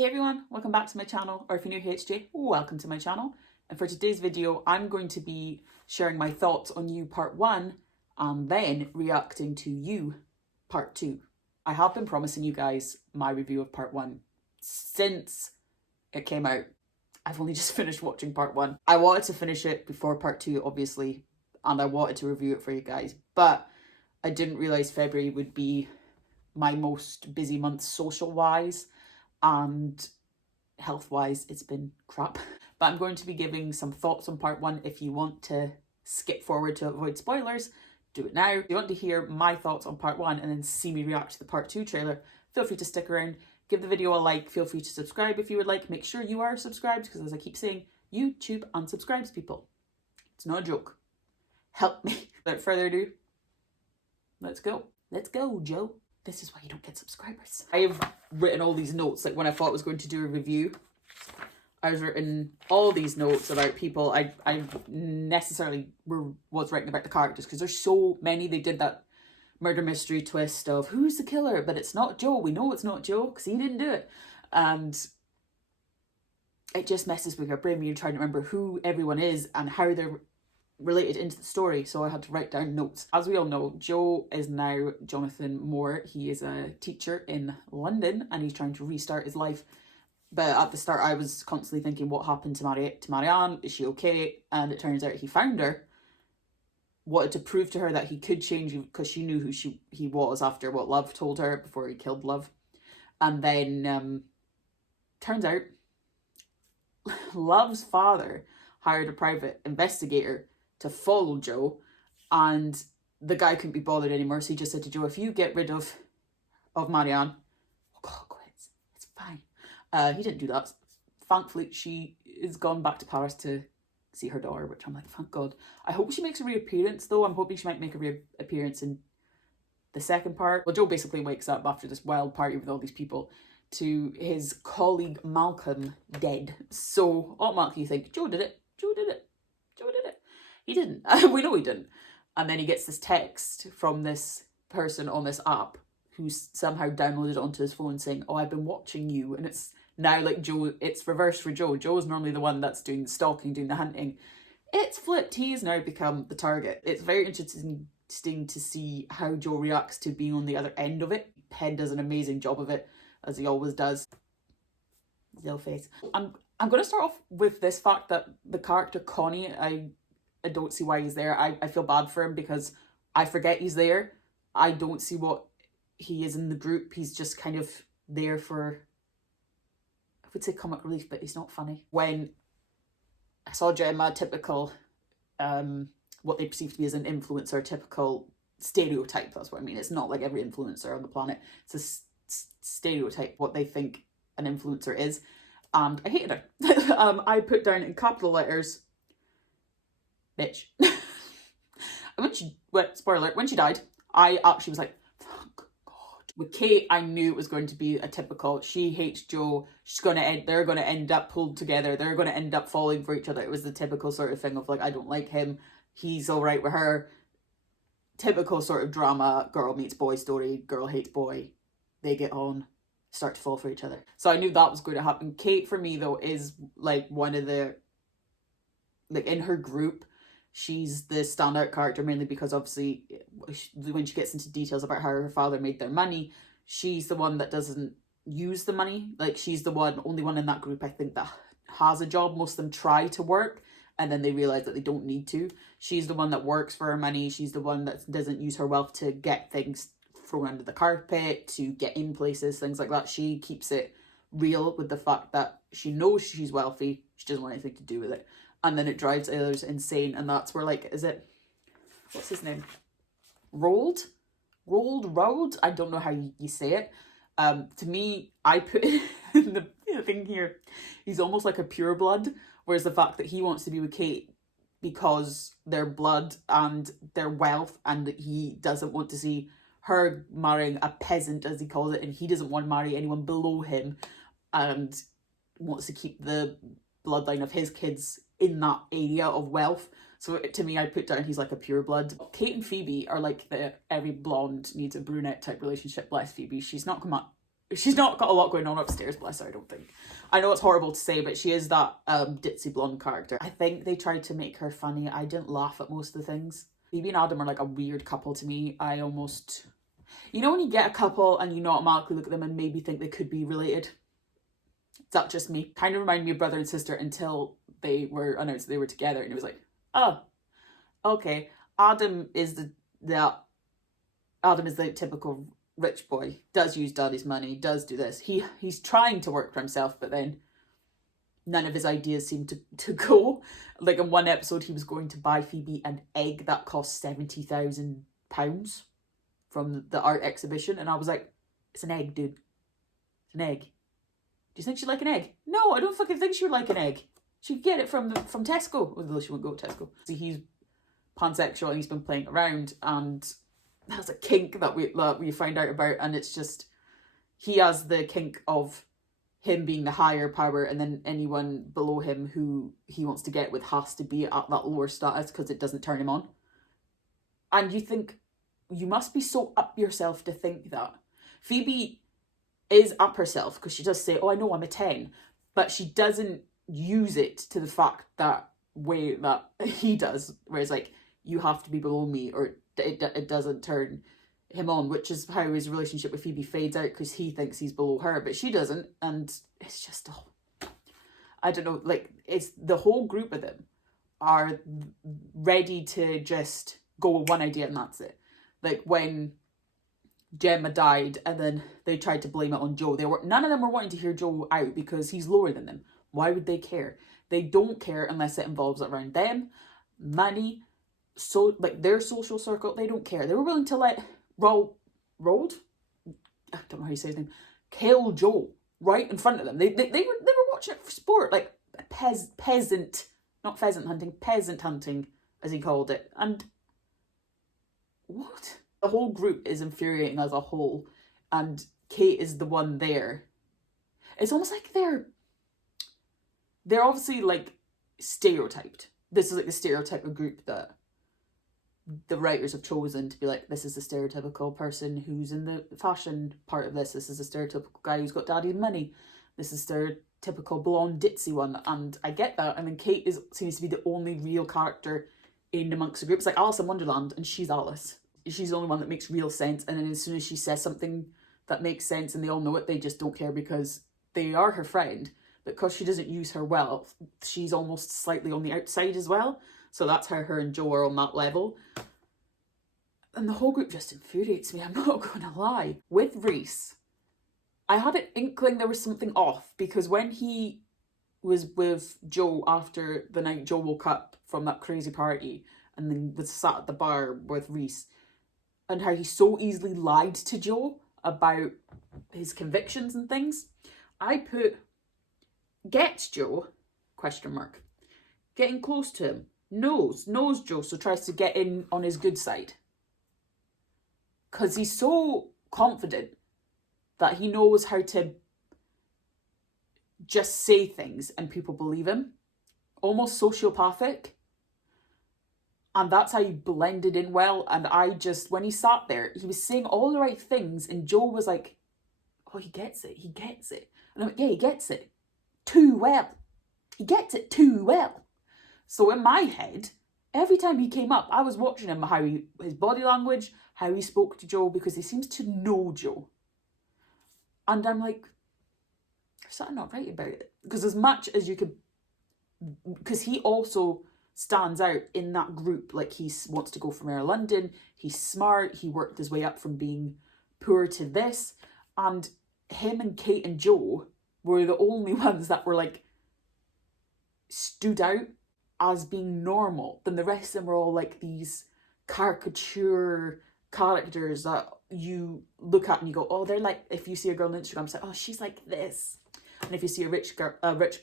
Hey everyone, welcome back to my channel, or if you're new here, HJ, welcome to my channel. And for today's video, I'm going to be sharing my thoughts on You Part 1 and then reacting to You Part 2. I have been promising you guys my review of Part 1 since it came out. I've only just finished watching Part 1. I wanted to finish it before Part 2, obviously, and I wanted to review it for you guys, but I didn't realise February would be my most busy month social-wise, and health-wise it's been crap. But I'm going to be giving some thoughts on Part 1. If you want to skip forward to avoid spoilers, do it now. If you want to hear my thoughts on Part 1 and then see me react to the Part 2 trailer, feel free to stick around, give the video a like, feel free to subscribe if you would like. Make sure you are subscribed because, as I keep saying, YouTube unsubscribes people. It's not a joke. Help me. Without further ado, let's go. Let's go, Joe. This is why you don't get subscribers. I've written all these notes, like when I thought I was going to do a review, I was written all these notes about people I necessarily was writing about the characters, because there's so many. They did that murder mystery twist of who's the killer, but it's not Joe. We know it's not Joe because he didn't do it. And it just messes with your brain when you're trying to remember who everyone is and how they're related into the story, so I had to write down notes. As we all know, Joe is now Jonathan Moore. He is a teacher in London and he's trying to restart his life. But at the start I was constantly thinking, what happened to Marianne? Is she okay? And it turns out he found her, wanted to prove to her that he could change because she knew who he was after what Love told her before he killed Love. And then turns out Love's father hired a private investigator to follow Joe, and the guy couldn't be bothered anymore, so he just said to Joe, if you get rid of Marianne, we'll call it quits. It's fine. He didn't do that. Thankfully, she is gone back to Paris to see her daughter, which I'm like, thank God. I hope she makes a reappearance, though. I'm hoping she might make a reappearance in the second part. Well, Joe basically wakes up after this wild party with all these people to his colleague Malcolm dead. So automatically you think, Joe did it. Joe did it. Joe did it. He didn't. We know he didn't. And then he gets this text from this person on this app who's somehow downloaded it onto his phone saying, oh, I've been watching you. And it's now like Joe, it's reversed for Joe. Joe's normally the one that's doing the stalking, doing the hunting. It's flipped. He's now become the target. It's very interesting to see how Joe reacts to being on the other end of it. Penn does an amazing job of it, as he always does. Little face. I'm going to start off with this fact that the character Connie, I don't see why he's there. I feel bad for him because I forget he's there. I don't see what he is in the group. He's just kind of there for, I would say, comic relief, but he's not funny. When I saw Gemma, typical, what they perceive to be as an influencer, typical stereotype, that's what I mean. It's not like every influencer on the planet. It's a stereotype, what they think an influencer is. And I hated her. I put down in capital letters, bitch. And when she, well, spoiler alert, when she died, I actually was like, thank God. With Kate, I knew it was going to be a typical, she hates Joe, they're going to end up pulled together, they're going to end up falling for each other. It was the typical sort of thing of like, I don't like him, he's all right with her. Typical sort of drama, girl meets boy story, girl hates boy, they get on, start to fall for each other. So I knew that was going to happen. Kate, for me though, is like one of the, like in her group, she's the standout character, mainly because obviously when she gets into details about how her father made their money, she's the one that doesn't use the money. Like, she's the only one in that group, I think, that has a job. Most of them try to work and then they realize that they don't need to. She's the one that works for her money. She's the one that doesn't use her wealth to get things thrown under the carpet, to get in places, things like that. She keeps it real with the fact that she knows she's wealthy, she doesn't want anything to do with it. And then it drives others insane. And that's where, like, is it, what's his name? Roald? I don't know how you say it. To me, I put in the thing here, he's almost like a pureblood. Whereas the fact that he wants to be with Kate because their blood and their wealth, and he doesn't want to see her marrying a peasant, as he calls it, and he doesn't want to marry anyone below him, and wants to keep the bloodline of his kids in that area of wealth. So to me, I put down he's like a pureblood. Kate and Phoebe are like the every blonde needs a brunette type relationship. Bless Phoebe, she's not come up she's not got a lot going on upstairs, bless her, I don't think. I know it's horrible to say, but she is that ditzy blonde character. I think they tried to make her funny. I didn't laugh at most of the things. Phoebe and Adam are like a weird couple to me. I almost... You know when you get a couple and you automatically look at them and maybe think they could be related? Is that just me? Kind of remind me of brother and sister until they were announced they were together, and it was like, oh, okay. Adam is the typical rich boy, does use daddy's money, does do this. He's trying to work for himself, but then none of his ideas seem to go. Like in one episode, he was going to buy Phoebe an egg that cost £70,000 from the art exhibition, and I was like, it's an egg, dude. It's an egg. Do you think she'd like an egg? No, I don't fucking think she would like an egg. She could get it from Tesco. Although she wouldn't go to Tesco. See, he's pansexual and he's been playing around, and that's a kink that we find out about, and it's just, he has the kink of him being the higher power, and then anyone below him who he wants to get with has to be at that lower status because it doesn't turn him on. And you think, you must be so up yourself to think that. Phoebe is up herself because she does say, oh, I know I'm a 10, but she doesn't use it to the fact that way that he does, whereas like, you have to be below me or it doesn't turn him on, which is how his relationship with Phoebe fades out because he thinks he's below her, but she doesn't, and it's just, I don't know, like, it's the whole group of them are ready to just go with one idea and that's it. Like when Gemma died and then they tried to blame it on Joe, none of them were wanting to hear Joe out because he's lower than them. Why would they care? They don't care unless it involves around them, money, so like their social circle. They don't care. They were willing to let Roald, I don't know how you say his name, kill Joe right in front of them. They were watching it for sport, like peasant, not pheasant hunting, peasant hunting as he called it. And what? The whole group is infuriating as a whole, and Kate is the one there. It's almost like they're obviously like stereotyped. This is like the stereotype of group that the writers have chosen to be like, this is the stereotypical person who's in the fashion part of this. This is a stereotypical guy who's got daddy's money. This is stereotypical blonde ditzy one. And I get that. And then Kate seems to be the only real character in amongst the group. It's like Alice in Wonderland, and she's Alice. She's the only one that makes real sense. And then as soon as she says something that makes sense and they all know it, they just don't care because they are her friend. But because she doesn't use her well, she's almost slightly on the outside as well. So that's how her and Joe are on that level. And the whole group just infuriates me, I'm not going to lie. With Reese, I had an inkling there was something off, because when he was with Joe after the night Joe woke up from that crazy party and then was sat at the bar with Reese, and how he so easily lied to Joe about his convictions and things, I put, gets Joe, ? Getting close to him, knows Joe, so tries to get in on his good side. Because he's so confident that he knows how to just say things and people believe him. Almost sociopathic. And that's how he blended in well. And I just, when he sat there, he was saying all the right things. And Joe was like, oh, he gets it. And I'm like, yeah, he gets it. Too well. He gets it too well. So in my head, every time he came up, I was watching him, his body language, how he spoke to Joe, because he seems to know Joe. And I'm like, there's something not right about it. Because as much as you could, because he also stands out in that group, like he wants to go from Air London, he's smart, he worked his way up from being poor to this, and him and Kate and Joe were the only ones that were like, stood out as being normal. Then the rest of them were all like these caricature characters that you look at and you go, oh, they're like, if you see a girl on Instagram, it's like, oh, she's like this. And if you see a rich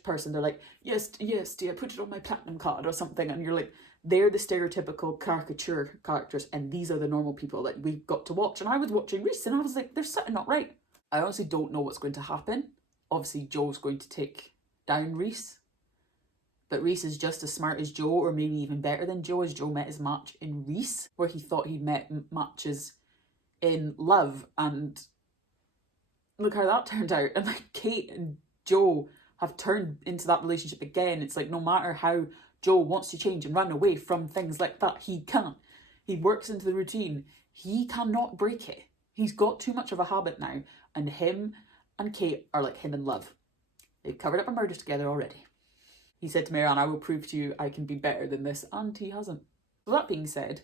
person, they're like, yes, dear, put it on my platinum card or something. And you're like, they're the stereotypical caricature characters, and these are the normal people that we've got to watch. And I was watching Reese and I was like, there's something not right. I honestly don't know what's going to happen. Obviously, Joe's going to take down Reese. But Reese is just as smart as Joe, or maybe even better than Joe, as Joe met his match in Reese, where he thought he'd met matches in love. And look how that turned out. And like Kate and Joe have turned into that relationship again. It's like no matter how Joe wants to change and run away from things like that, he can't. He works into the routine. He cannot break it. He's got too much of a habit now. And him and Kate are like him in love. They've covered up a murder together already. He said to Marianne, I will prove to you I can be better than this. And he hasn't. So that being said,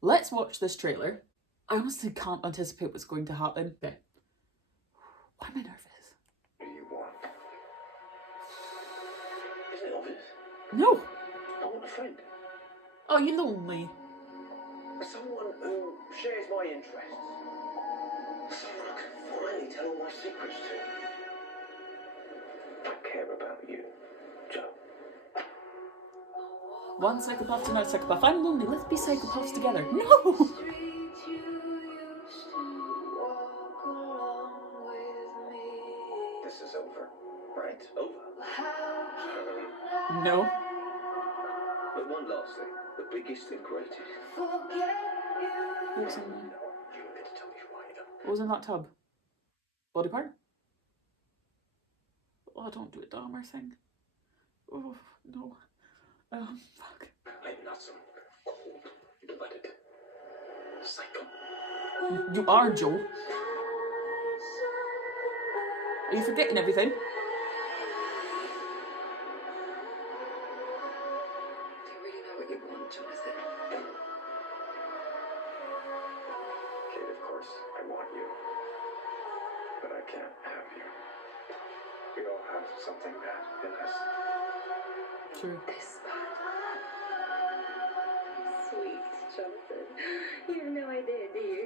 let's watch this trailer. I honestly can't anticipate what's going to happen. Okay. Why am I nervous? What do you want? Isn't it obvious? No. I want a friend. Oh, you're lonely. Someone who shares my interests. Someone I can finally tell all my secrets to. I care about you, Joe. One psychopath to another psychopath. I'm lonely. Let's be psychopaths together. No. This is over, right? Over. No. But one last thing. The biggest and greatest. What was in there? You were going to tell me who I am. What was in that tub? Body part? Oh, don't do a Dahmer thing. Oh, no. Fuck. I'm not some cold-blooded psycho. You are, Joe. Are you forgetting everything? Do you really know what you want, Jonathan? Kate, of course, I want you. But I can't have you. We all have something bad in us. True. This bad. Sweet Jonathan. You have no idea, do you?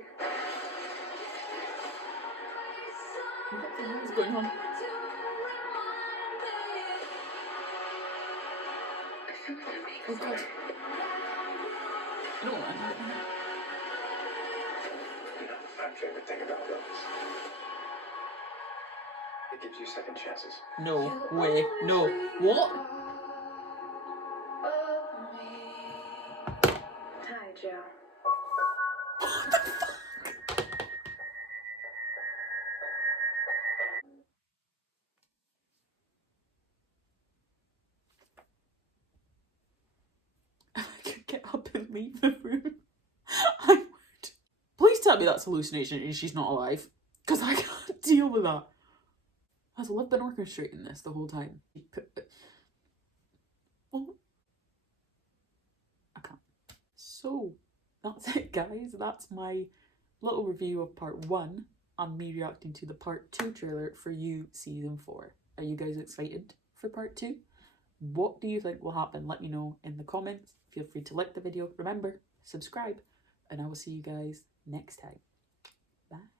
What the hell is going on? I feel like I'm being Oh, God. followed. No, I'm You know, my favorite thing about love it gives you second chances. No way. No. What? Hi, Joe. I could get up and leave the room. I would. Please tell me that's hallucination and she's not alive. Because I can't deal with that. Has Liv been orchestrating this the whole time? Well, I can't. So, that's it, guys. That's my little review of part 1 and me reacting to the part 2 trailer for You Season 4. Are you guys excited for part 2? What do you think will happen? Let me know in the comments. Feel free to like the video. Remember, subscribe, and I will see you guys next time. Bye.